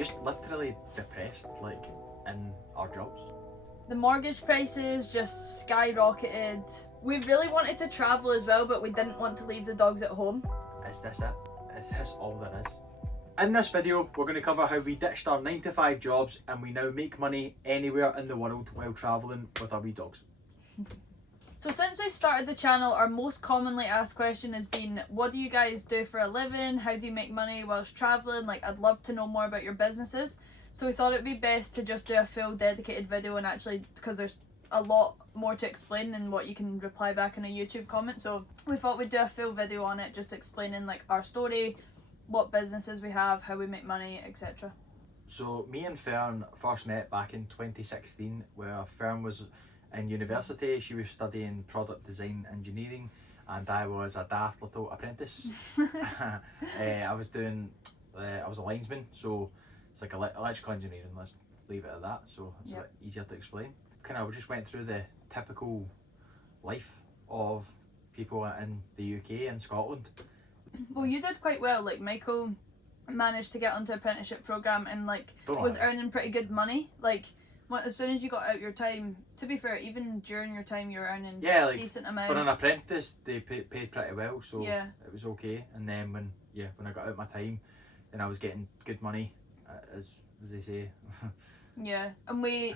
just literally depressed, like, in our jobs. The mortgage prices just skyrocketed. We really wanted to travel as well, but we didn't want to leave the dogs at home. Is this it? Is this all there is? In this video, we're going to cover how we ditched our 9-to-5 jobs and we now make money anywhere in the world while travelling with our wee dogs. So since we've started the channel, our most commonly asked question has been, what do you guys do for a living? How do you make money whilst travelling? Like, I'd love to know more about your businesses. So we thought it'd be best to just do a full dedicated video, and actually, because there's a lot more to explain than what you can reply back in a YouTube comment. So we thought we'd do a full video on it, just explaining like our story, what businesses we have, how we make money, etc. So me and Fern first met back in 2016, where Fern was in university. She was studying product design engineering and I was a daft little apprentice. I was a linesman, so it's like electrical engineering, let's leave it at that, so it's a bit easier to explain. Kind of just went through the typical life of people in the UK and Scotland. Well, you did quite well. Like, Michael managed to get onto apprenticeship programme and like was earning pretty good money. Like, as soon as you got out your time, to be fair, even during your time you were earning like, decent amount. For an apprentice they paid pretty well, so yeah, it was okay. And then when I got out my time, then I was getting good money, as they say. Yeah, and we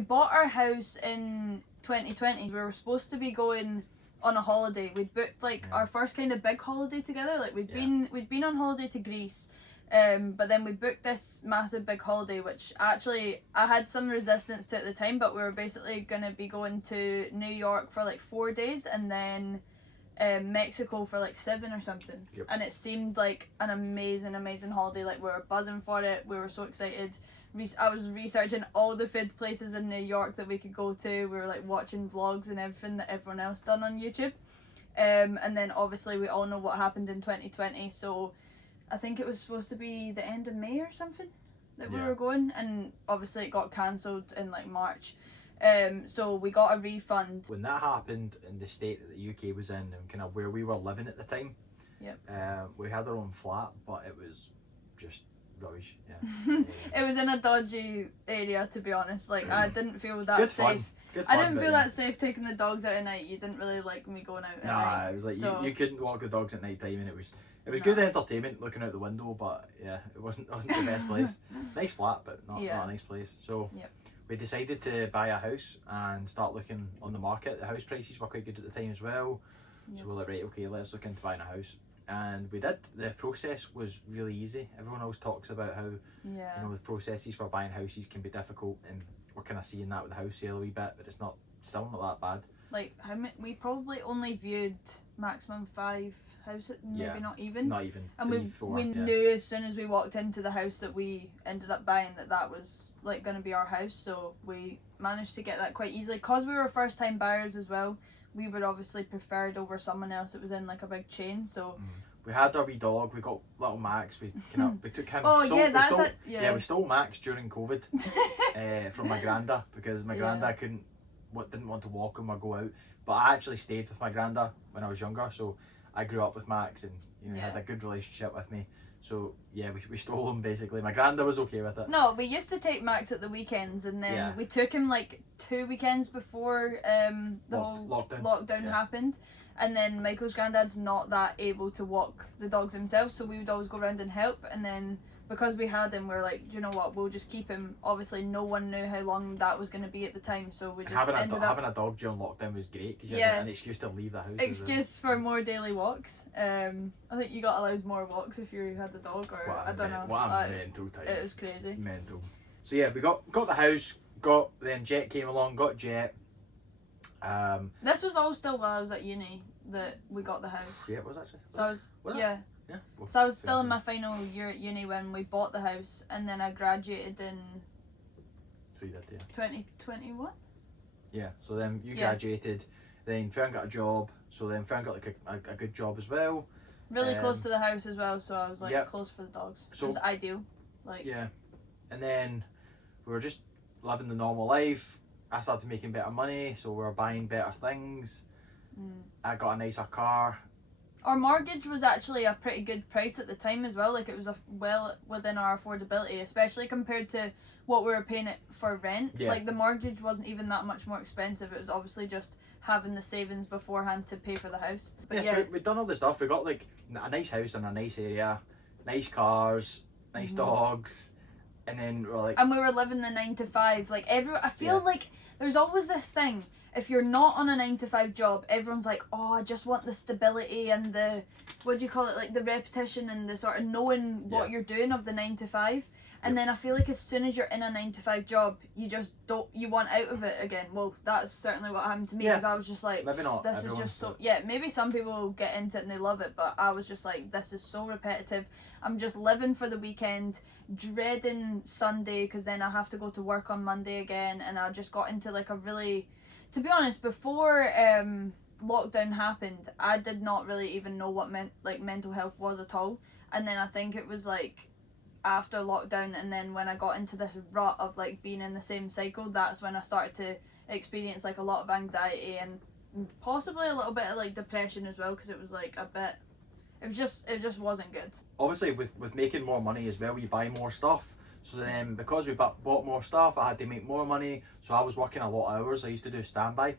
bought our house in 2020. We were supposed to be going on a holiday. We'd booked like our first kind of big holiday together. Like we'd been on holiday to Greece, but then we booked this massive big holiday, which actually I had some resistance to at the time. But we were basically gonna be going to New York for like 4 days and then Mexico for like 7 or something. Yep. And it seemed like an amazing holiday. Like, we were buzzing for it. We were so excited. I was researching all the food places in New York that we could go to. We were like watching vlogs and everything that everyone else done on YouTube. And then obviously we all know what happened in 2020. So I think it was supposed to be the end of May or something that we were going, and obviously it got cancelled in like March. So we got a refund. When that happened in the state that the UK was in and kind of where we were living at the time, we had our own flat, but it was just rubbish. It was in a dodgy area, to be honest. Like, I didn't feel that safe. I didn't feel that safe taking the dogs out at night. You didn't really like me going out at night. It was like so, you couldn't walk the dogs at night time, and it was good entertainment looking out the window, but yeah, it wasn't the best place. Nice flat, but not a nice place. So we decided to buy a house and start looking on the market. The house prices were quite good at the time as well. So we're like, right, okay, let's look into buying a house. And we did. The process was really easy. Everyone always talks about how the processes for buying houses can be difficult, and we're kind of seeing that with the house sale a wee bit, but it's still not that bad. Like, how many? We probably only viewed maximum 5 houses, maybe not even. Not even. And 3, 4, we knew as soon as we walked into the house that we ended up buying that was like going to be our house. So we managed to get that quite easily, because we were first time buyers as well. We were obviously preferred over someone else that was in like a big chain. So we had our wee dog. We got little Max. We took him. We stole Max during COVID from my granda, because my granda didn't want to walk him or go out. But I actually stayed with my granda when I was younger, so I grew up with Max, and he had a good relationship with me. So we stole him basically. My granda was okay with it. No, we used to take Max at the weekends, and then we took him like 2 weekends before the whole lockdown happened. And then Michael's granddad's not that able to walk the dogs himself, so we would always go around and help. And then because we had him, we were like, do you know what, we'll just keep him. Obviously no one knew how long that was going to be at the time, so we just having a dog during lockdown was great, because you had an excuse to leave the house. Excuse for more daily walks. I think you got allowed more walks if you had the dog, or I don't know. What a mental time. It was crazy. Mental. So we got the house, then Jet came along, got Jet. This was all still while I was at uni that we got the house. Yeah, it was actually. So I was So I was still in my final year at uni when we bought the house, and then I graduated in. So you did, 2021. Yeah. So then you graduated, then Fern got a job. So then Fern got like a good job as well. Really close to the house as well, so I was like close for the dogs. So it was ideal. Like and then we were just living the normal life. I started making better money, so we were buying better things. I got a nicer car. Our mortgage was actually a pretty good price at the time as well. Like it was well within our affordability, especially compared to what we were paying it for rent. Yeah. Like the mortgage wasn't even that much more expensive. It was obviously just having the savings beforehand to pay for the house. But So we'd done all the stuff. We got like a nice house in a nice area, nice cars, nice dogs, and then we're like. And we were living the 9 to 5. Like I feel like there's always this thing. If you're not on a 9 to 5 job, everyone's like, oh, I just want the stability and the, what do you call it, like the repetition and the sort of knowing what you're doing of the 9 to 5. And then I feel like as soon as you're in a 9 to 5 job, you just don't, you want out of it again. Well, that's certainly what happened to me, because I was just like, maybe not this is just so, maybe some people get into it and they love it, but I was just like, this is so repetitive. I'm just living for the weekend, dreading Sunday, because then I have to go to work on Monday again. And I just got into like a really, to be honest, before lockdown happened, I did not really even know what mental health was at all. And then I think it was like after lockdown, and then when I got into this rut of like being in the same cycle, that's when I started to experience like a lot of anxiety and possibly a little bit of like depression as well, because it was like a bit, it just wasn't good. Obviously with making more money as well, you buy more stuff. So then because we bought more stuff, I had to make more money. So I was working a lot of hours. I used to do standby,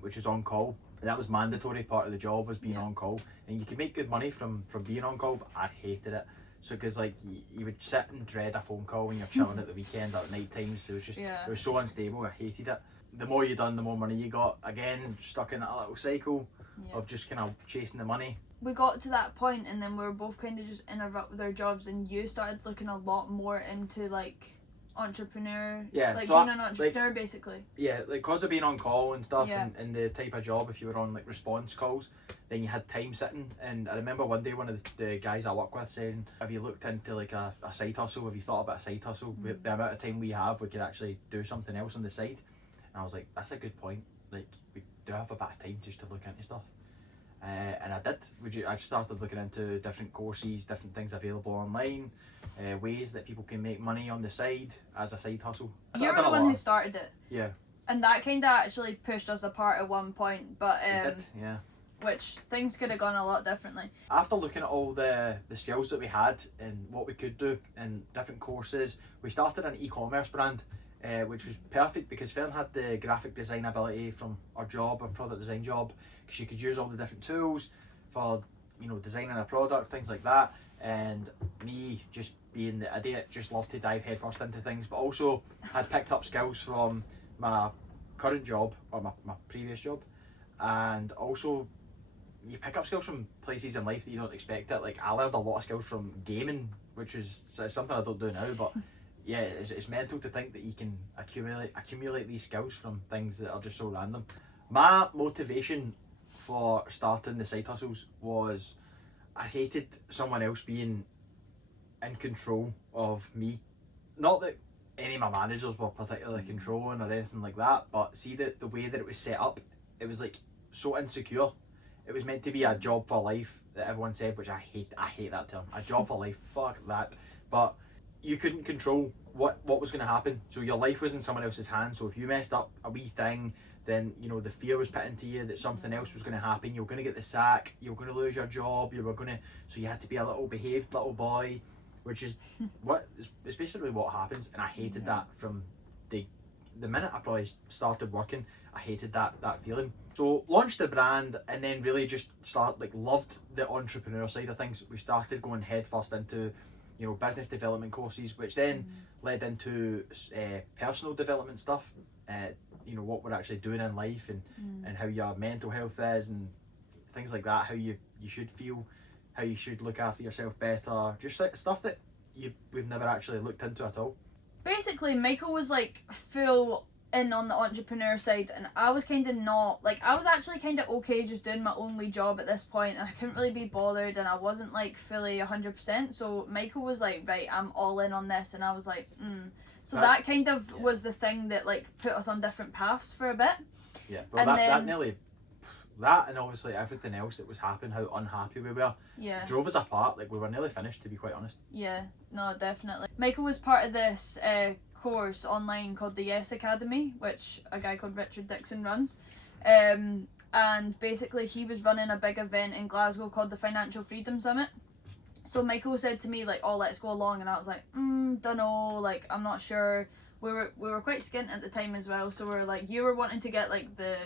which is on call. And that was mandatory part of the job, was being on call. And you could make good money from being on call, but I hated it. So because like you would sit and dread a phone call when you're chilling at the weekend or at night times. It was just, it was so unstable. I hated it. The more you done, the more money you got. Again, stuck in that little cycle of just kind of chasing the money. We got to that point, and then we were both kind of just in a rut with our jobs, and you started looking a lot more into like entrepreneur, like so being an entrepreneur, like, basically. Yeah, like because of being on call and stuff, and the type of job, if you were on like response calls, then you had time sitting. And I remember one day one of the guys I work with saying, have you looked into like a side hustle? Have you thought about a side hustle? With the amount of time we have, we could actually do something else on the side. And I was like, that's a good point. Like we do have a bit of time just to look into stuff. And I did. I started looking into different courses, different things available online, ways that people can make money on the side as a side hustle. You were the one who started it. Yeah. And that kind of actually pushed us apart at one point, but it did, yeah. Which things could have gone a lot differently. After looking at all the skills that we had and what we could do in different courses, we started an e-commerce brand, which was perfect because Fern had the graphic design ability from our job, our product design job, because you could use all the different tools for, you know, designing a product, things like that. And me just being the idiot, just loved to dive headfirst into things, but also had picked up skills from my current job or my previous job. And also you pick up skills from places in life that you don't expect it. Like I learned a lot of skills from gaming, which is something I don't do now, but yeah, it's mental to think that you can accumulate these skills from things that are just so random. My motivation for starting the side hustles was I hated someone else being in control of me. Not that any of my managers were particularly controlling or anything like that, but see the way that it was set up, it was like so insecure. It was meant to be a job for life that everyone said, which I hate that term. A job for life, fuck that. But you couldn't control what was going to happen. So your life was in someone else's hands. So if you messed up a wee thing, then you know the fear was put into you that something else was going to happen. You were going to get the sack. You were going to lose your job. So you had to be a little behaved little boy, which is it's basically what happens. And I hated that from the minute I probably started working. I hated that feeling. So launched the brand and then really just loved the entrepreneur side of things. We started going headfirst into, you know, business development courses, which then led into personal development stuff. You know, what we're actually doing in life and how your mental health is and things like that, how you should feel, how you should look after yourself better, just stuff that we've never actually looked into at all. Basically, Michael was like full in on the entrepreneur side, and I was kind of not. Like, I was actually kind of okay just doing my own wee job at this point, and I couldn't really be bothered, and I wasn't like fully 100%. So Michael was like, right, I'm all in on this, and I was like, So that kind of was the thing that like put us on different paths for a bit. Yeah, well, that and obviously everything else that was happening, how unhappy we were, drove us apart. Like we were nearly finished, to be quite honest. Yeah, no, definitely. Michael was part of this course online called the Yes Academy, which a guy called Richard Dixon runs. And and basically he was running a big event in Glasgow called the Financial Freedom Summit. So Michael said to me like, oh, let's go along, and I was like, don't know, like I'm not sure. We were quite skint at the time as well, so we were like, you were wanting to get like the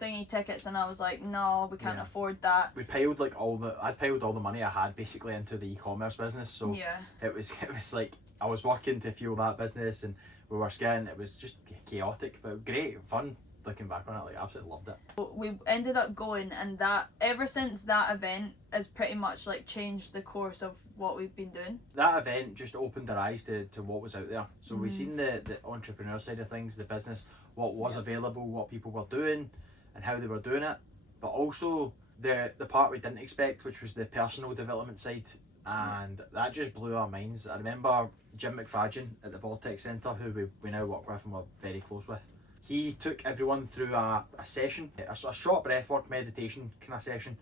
thingy tickets, and I was like, no, we can't afford that. We piled like I'd piled all the money I had basically into the e-commerce business, so it was like I was working to fuel that business, and we were skinting. It was just chaotic, but great fun. Looking back on it, like absolutely loved it. We ended up going, and that ever since that event has pretty much like changed the course of what we've been doing. That event just opened our eyes to what was out there. So we seen the entrepreneur side of things, the business, what was available, what people were doing, and how they were doing it. But also the part we didn't expect, which was the personal development side, and that just blew our minds. I remember Jim McFadgen at the Vortex Centre, who we now work with and we're very close with. He took everyone through a session, a short breathwork meditation kind of session,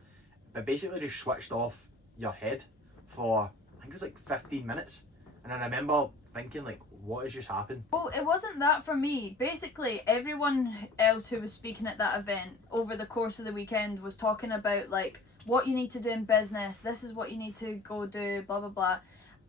but basically just switched off your head for, I think it was like 15 minutes. And I remember thinking like, what has just happened? Well, it wasn't that for me. Basically, everyone else who was speaking at that event over the course of the weekend was talking about like what you need to do in business, this is what you need to go do, blah, blah, blah.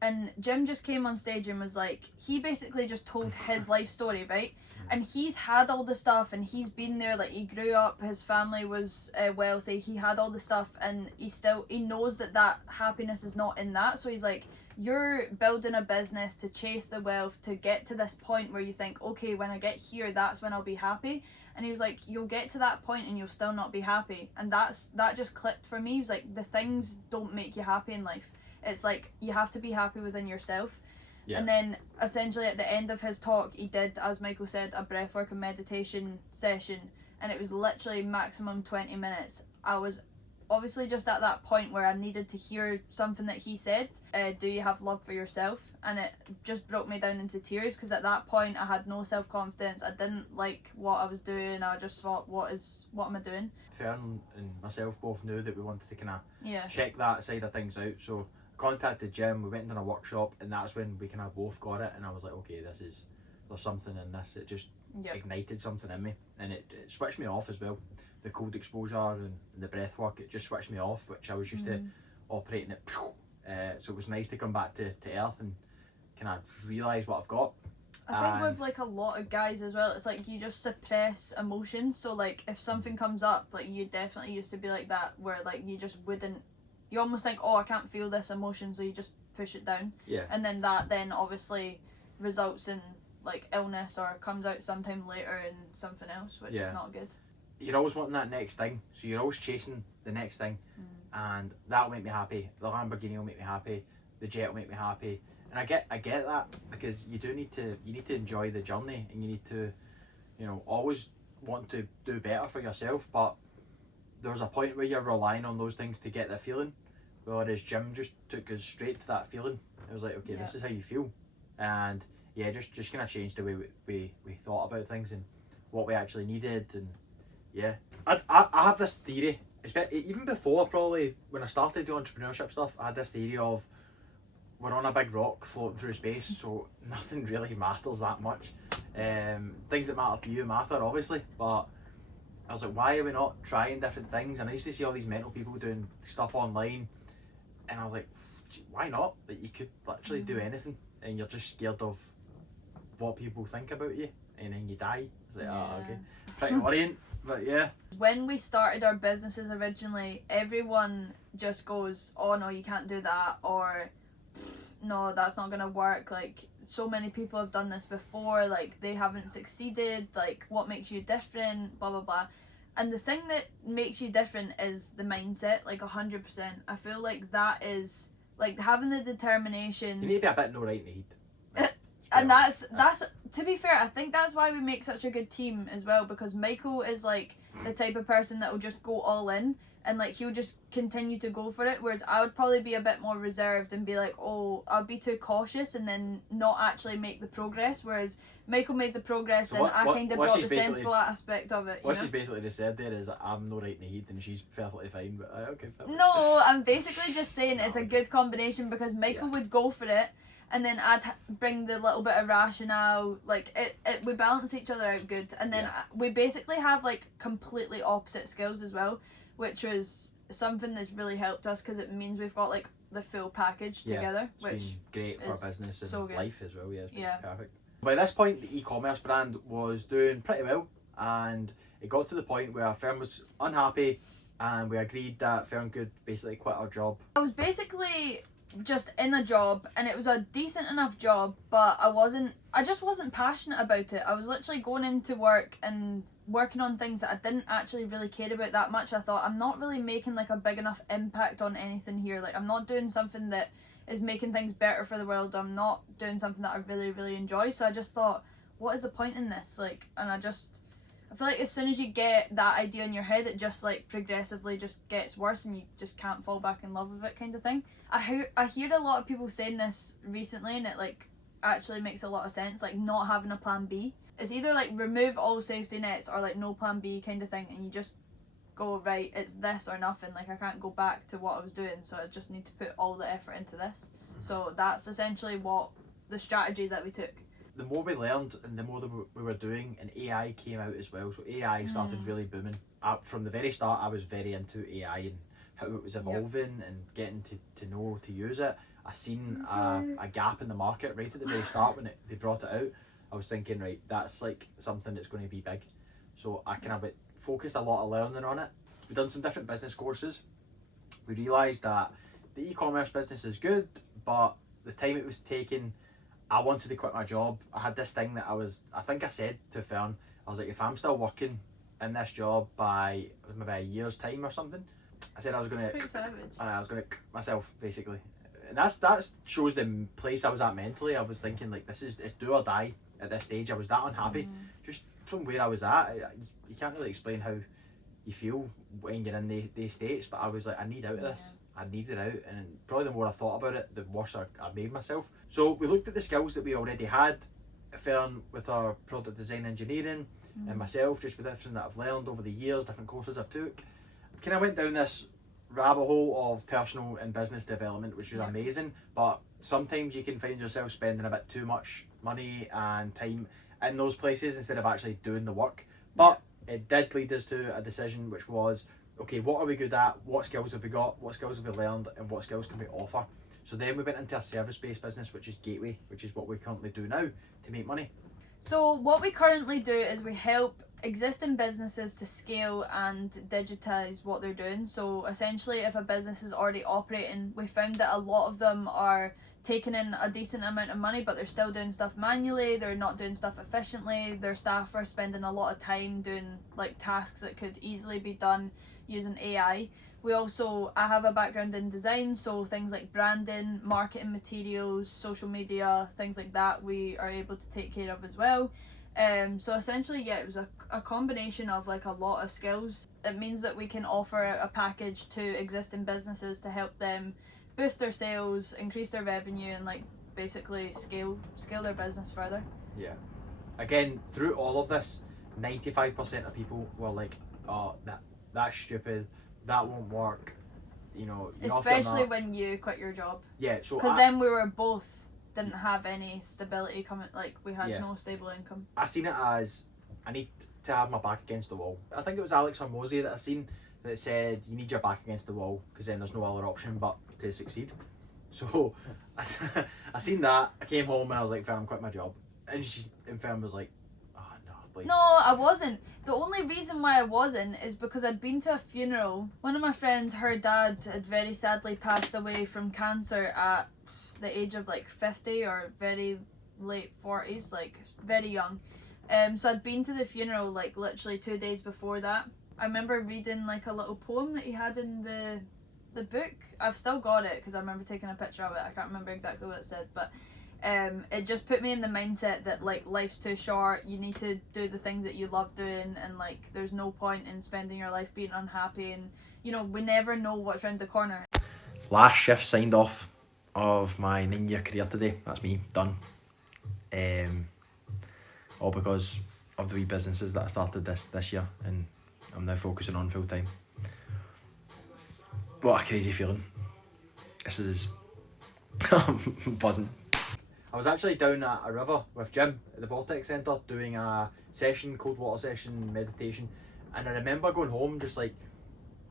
And Jim just came on stage and was like, he basically just told his life story, right? And he's had all the stuff, and he's been there, like he grew up, his family was wealthy, he had all the stuff, and he knows that happiness is not in that. So he's like, you're building a business to chase the wealth, to get to this point where you think, okay, when I get here, that's when I'll be happy. And he was like, you'll get to that point and you'll still not be happy. And that just clicked for me. He was like, the things don't make you happy in life. It's like, you have to be happy within yourself. Yeah. And then essentially at the end of his talk, he did, as Michael said, a breathwork and meditation session, and it was literally maximum 20 minutes. I was obviously just at that point where I needed to hear something that he said, do you have love for yourself? And it just broke me down into tears, because at that point I had no self-confidence. I didn't like what I was doing. I just thought, what am I doing? Fern and myself both knew that we wanted to kind of check that side of things out, so contacted Jim, we went and done a workshop, and that's when we kind of both got it, and I was like, okay, there's something in this. It just ignited something in me, and it switched me off as well. The cold exposure and the breath work, it just switched me off, which I was used to operating it. So it was nice to come back to earth and kind of realise what I've got. I think with like a lot of guys as well, it's like you just suppress emotions. So like if something comes up, like you definitely used to be like that, where like you just wouldn't, you almost think, oh, I can't feel this emotion, so you just push it down. Yeah. And then that then obviously results in like illness, or comes out sometime later in something else, which is not good. You're always wanting that next thing, so you're always chasing the next thing, and that'll make me happy. The Lamborghini will make me happy. The jet will make me happy, and I get that, because you need to enjoy the journey, and you need to, always want to do better for yourself. But there's a point where you're relying on those things to get the feeling. Whereas Jim just took us straight to that feeling. It was like, okay, this is how you feel, and just kind of changed the way we thought about things and what we actually needed. And I have this theory, even before probably when I started doing entrepreneurship stuff, I had this theory of we're on a big rock floating through space, so nothing really matters that much. Things that matter to you matter, obviously, but I was like, why are we not trying different things? And I used to see all these mental people doing stuff online, and I was like, why not? That you could literally do anything, and you're just scared of what people think about you, and then you die. It's like, okay, pretty worrying, but yeah. When we started our businesses originally, everyone just goes, oh no, you can't do that, or no, that's not gonna work. Like, so many people have done this before, like they haven't succeeded, like what makes you different, blah blah blah. And the thing that makes you different is the mindset, like 100%. I feel like that is like having the determination. You need to be a bit no right in the head. And that's to be fair, I think that's why we make such a good team as well, because Michael is like the type of person that will just go all in, and like he'll just continue to go for it, whereas I would probably be a bit more reserved and be like, oh, I'll be too cautious and then not actually make the progress, whereas Michael made the progress, so and I kind of brought the sensible aspect of it. What she's basically just said there is, I'm no right in the head and she's perfectly fine, but okay. No, I'm basically just saying it's a good combination, because Michael would go for it, and then I'd bring the little bit of rationale. Like we balance each other out good, and then we basically have like completely opposite skills as well, which was something that's really helped us because it means we've got like the full package together, which been great for business and so life as well. It's been perfect. By this point, the e-commerce brand was doing pretty well, and it got to the point where Fern was unhappy, and we agreed that Fern could basically quit our job. I was basically just in a job, and it was a decent enough job, but I just wasn't passionate about it. I was literally going into work and working on things that I didn't actually really care about that much. I thought, I'm not really making like a big enough impact on anything here. Like, I'm not doing something that is making things better for the world. I'm not doing something that I really, really enjoy. So I just thought, what is the point in this? Like, and I feel like as soon as you get that idea in your head, it just like progressively just gets worse, and you just can't fall back in love with it, kind of thing. I hear a lot of people saying this recently, and it like actually makes a lot of sense, like not having a plan B. It's either like remove all safety nets or like no plan B kind of thing, and you just go, right, it's this or nothing. Like, I can't go back to what I was doing, so I just need to put all the effort into this. So that's essentially what the strategy that we took. The more we learned and the more that we were doing, and AI came out as well, so AI started really booming. From the very start, I was very into AI and how it was evolving and getting to know to use it. I seen a gap in the market right at the very start when they brought it out. I was thinking, right, that's like something that's going to be big. So I kind of focused a lot of learning on it. We've done some different business courses. We realised that the e-commerce business is good, but the time it was taking, I wanted to quit my job. I had this thing that I think I said to Fern, I was like, if I'm still working in this job by maybe a year's time or something, I said I was going to myself, basically. And that shows the place I was at mentally. I was thinking, like, it's do or die at this stage. I was that unhappy. Just from where I was at, you can't really explain how you feel when you're in these states, but I was like, I need out of this. I need it out, and probably the more I thought about it, the worse I made myself. So we looked at the skills that we already had, Fern with our product design engineering, and myself just with everything that I've learned over the years, different courses I've took. Kind of went down this rabbit hole of personal and business development, which was amazing, but sometimes you can find yourself spending a bit too much money and time in those places instead of actually doing the work. But it did lead us to a decision, which was, okay, what are we good at? What skills have we got? What skills have we learned? And what skills can we offer? So then we went into a service-based business, which is Gateway, which is what we currently do now to make money. So what we currently do is we help existing businesses to scale and digitise what they're doing. So essentially, if a business is already operating, we found that a lot of them are taking in a decent amount of money, but they're still doing stuff manually, they're not doing stuff efficiently, their staff are spending a lot of time doing like tasks that could easily be done using AI. I have a background in design, so things like branding, marketing materials, social media, things like that we are able to take care of as well. So essentially, it was a combination of like a lot of skills. It means that we can offer a package to existing businesses to help them boost their sales, increase their revenue, and like basically scale their business further. Yeah. Again, through all of this, 95% of people were like, oh, that's stupid, that won't work, you know. Especially when you quit your job. Yeah, so because then we were both didn't have any stability coming, like we had no stable income. I seen it as, I need to have my back against the wall. I think it was Alex Hormozy that I seen that said you need your back against the wall because then there's no other option but to succeed. So I seen that, I came home and I was like, Fern, I'm quitting my job. And Fern was like, oh no. Like, no, I wasn't. The only reason why I wasn't is because I'd been to a funeral. One of my friends, her dad had very sadly passed away from cancer at the age of like 50 or very late 40s, like very young. So I'd been to the funeral like literally 2 days before that. I remember reading like a little poem that he had in the book. I've still got it because I remember taking a picture of it. I can't remember exactly what it said, but it just put me in the mindset that like life's too short, you need to do the things that you love doing, and like there's no point in spending your life being unhappy, and you know, we never know what's around the corner. Last shift signed off of my 9-year career today. That's me, done. All because of the wee businesses that I started this year, and I'm now focusing on full time. What a crazy feeling. This is buzzing. I was actually down at a river with Jim at the Vortex Centre doing a session, cold water session, meditation, and I remember going home just like,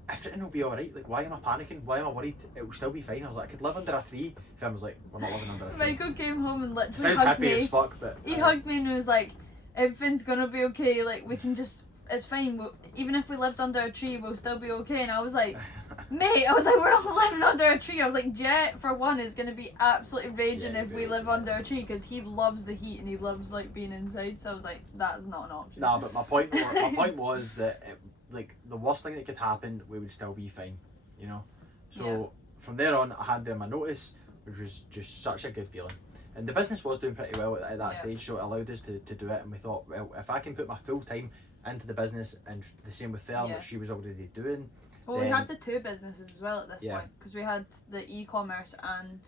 everything will be alright, like why am I panicking, why am I worried, it will still be fine. I was like, I could live under a tree. Finn was like, we're not living under a tree. Michael came home and literally Sounds hugged happy me. as fuck, but He hugged me and was like, everything's gonna be okay, like we can just, it's fine, even if we lived under a tree we'll still be okay. And I was like, mate, I was like, we're not living under a tree. I was like, Jet for one is gonna be absolutely raging if we live under a tree, because he loves the heat and he loves like being inside. So I was like, that's not an option. Nah, but my point was that like the worst thing that could happen, we would still be fine, you know. So from there on, I handed in my notice, which was just such a good feeling. And the business was doing pretty well at that stage, so it allowed us to do it. And we thought, well, if I can put my full time into the business, and the same with Fern, which she was already doing. Well, we had the two businesses as well at this point, because we had the e-commerce and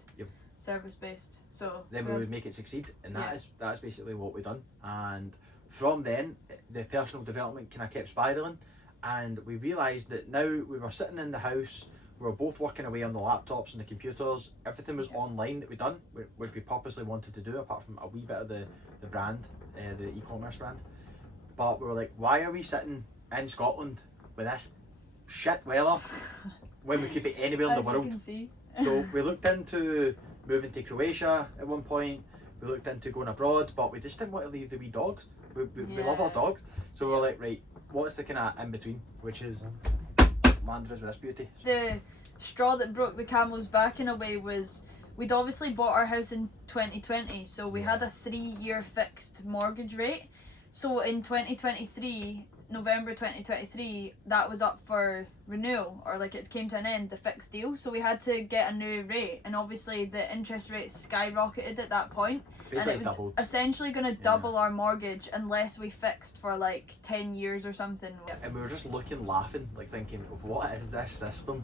service based. So then we would make it succeed, and that's basically what we done. And from then, the personal development kind of kept spiraling, and we realised that now we were sitting in the house, we were both working away on the laptops and the computers. Everything was online that we done, which we purposely wanted to do, apart from a wee bit of the brand, the e-commerce brand. But we were like, why are we sitting in Scotland with this shit weather when we could be anywhere in the world? You can see. So we looked into moving to Croatia at one point. We looked into going abroad, but we just didn't want to leave the wee dogs. We love our dogs, so we were like, right, what's the kind of in between, which is Mandra's with this beauty. The straw that broke the camel's back in a way was, we'd obviously bought our house in 2020, so we had a 3-year fixed mortgage rate. So in 2023, November 2023, that was up for renewal, or like it came to an end, the fixed deal. So we had to get a new rate, and obviously the interest rate skyrocketed at that point. Basically and it was doubled. Essentially going to double our mortgage unless we fixed for like 10 years or something. And we were just looking, laughing, like thinking, what is this system?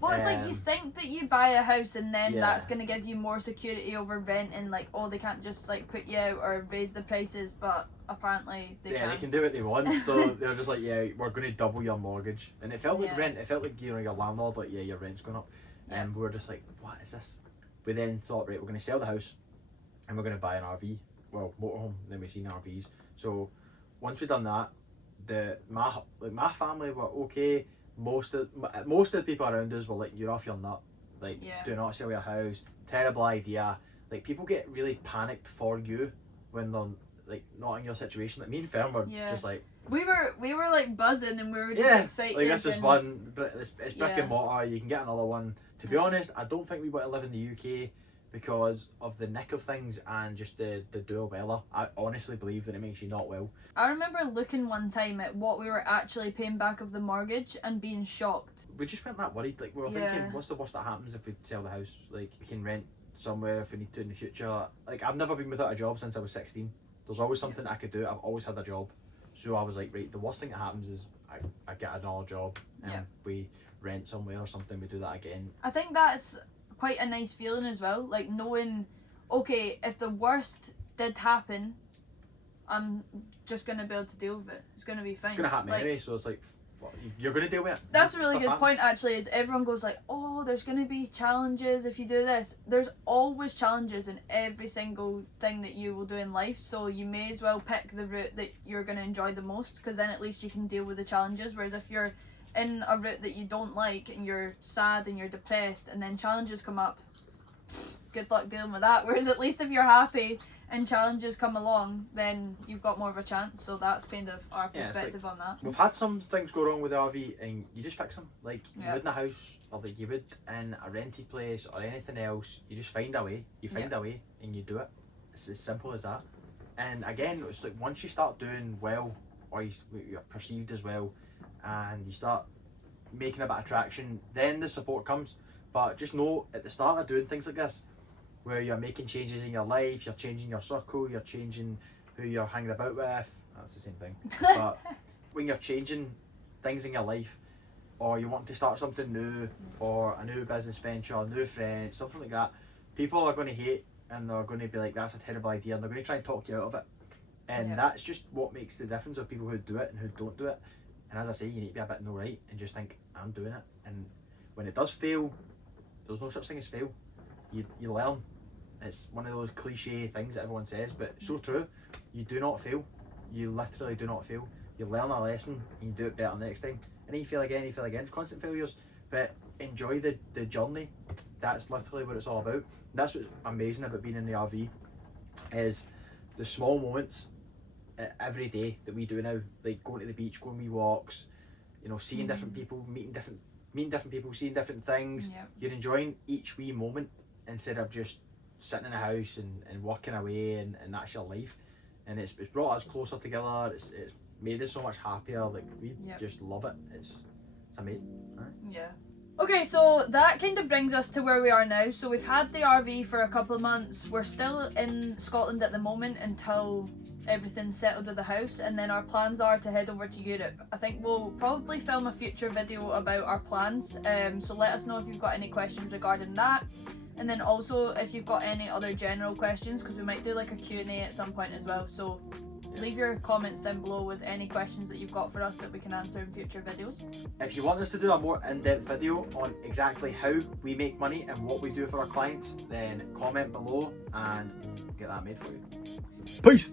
Well, it's like you think that you buy a house and then that's going to give you more security over rent, and like, oh, they can't just like put you out or raise the prices, but apparently they can. They can do what they want. So they were just like, yeah, we're going to double your mortgage. And it felt like rent. It felt like, you know, your landlord, like, yeah, your rent's going up. And we were just like, what is this? We then thought, right, we're going to sell the house and we're going to buy an RV. Well, motorhome, then we've seen RVs. So once we'd done that, my family were okay. Most of the people around us were like, you're off your nut, like, do not sell your house, terrible idea. Like, people get really panicked for you when they're like not in your situation. Like, me and Fern were just like, we were like buzzing, and we were just excited. Like, this is fun, but it's brick and mortar, you can get another one. To be honest, I don't think we want to live in the UK because of the nick of things and just the dual weather. I honestly believe that it makes you not well. I remember looking one time at what we were actually paying back of the mortgage and being shocked. We just weren't that worried. Like, we were thinking, what's the worst that happens if we sell the house? Like, we can rent somewhere if we need to in the future. Like, I've never been without a job since I was 16. There's always something I could do. I've always had a job. So I was like, right, the worst thing that happens is I get another job and we rent somewhere or something, we do that again. I think that's quite a nice feeling as well, like knowing, okay, if the worst did happen, I'm just going to be able to deal with it. It's going to be fine. It's going to happen anyway, so it's like, you're going to deal with it. That's a really good point actually, is everyone goes like, oh, there's going to be challenges if you do this. There's always challenges in every single thing that you will do in life, so you may as well pick the route that you're going to enjoy the most, because then at least you can deal with the challenges. Whereas if you're in a route that you don't like and you're sad and you're depressed and then challenges come up, good luck dealing with that. Whereas at least if you're happy and challenges come along, then you've got more of a chance. So that's kind of our perspective on that. We've had some things go wrong with the RV and you just fix them. Like you would in a house, or like you would in a rented place or anything else. You just find a way. You find a way and you do it. It's as simple as that. And again, it's like once you start doing well, or you're perceived as well, and you start making a bit of traction, then the support comes. But just know, at the start of doing things like this, where you're making changes in your life, you're changing your circle, you're changing who you're hanging about with, that's the same thing. But when you're changing things in your life, or you want to start something new, or a new business venture, new friends, something like that, people are going to hate, and they're going to be like, that's a terrible idea, and they're going to try and talk you out of it. And that's just what makes the difference of people who do it and who don't do it. And as I say, you need to be a bit in the right and just think, I'm doing it. And when it does fail, there's no such thing as fail. You learn, It's one of those cliche things that everyone says, but so true. You do not fail. You literally do not fail. You learn a lesson and you do it better next time. And then you fail again, It's constant failures. But enjoy the journey. That's literally what it's all about. That's what's amazing about being in the RV, is the small moments every day that we do now, like going to the beach, going wee walks, you know, seeing different people, meeting different people, seeing different things. Yep. You're enjoying each wee moment instead of just sitting in a house and working away, and that's your life. And it's brought us closer together. It's made us so much happier. Like we just love it. It's amazing. Right? Yeah. Okay, so that kind of brings us to where we are now. So we've had the RV for a couple of months. We're still in Scotland at the moment until everything's settled with the house, and then our plans are to head over to Europe. I think we'll probably film a future video about our plans. So let us know if you've got any questions regarding that. And then also if you've got any other general questions, because we might do like a Q&A at some point as well. So leave your comments down below with any questions that you've got for us that we can answer in future videos. If you want us to do a more in-depth video on exactly how we make money and what we do for our clients, then comment below and get that made for you. Peace!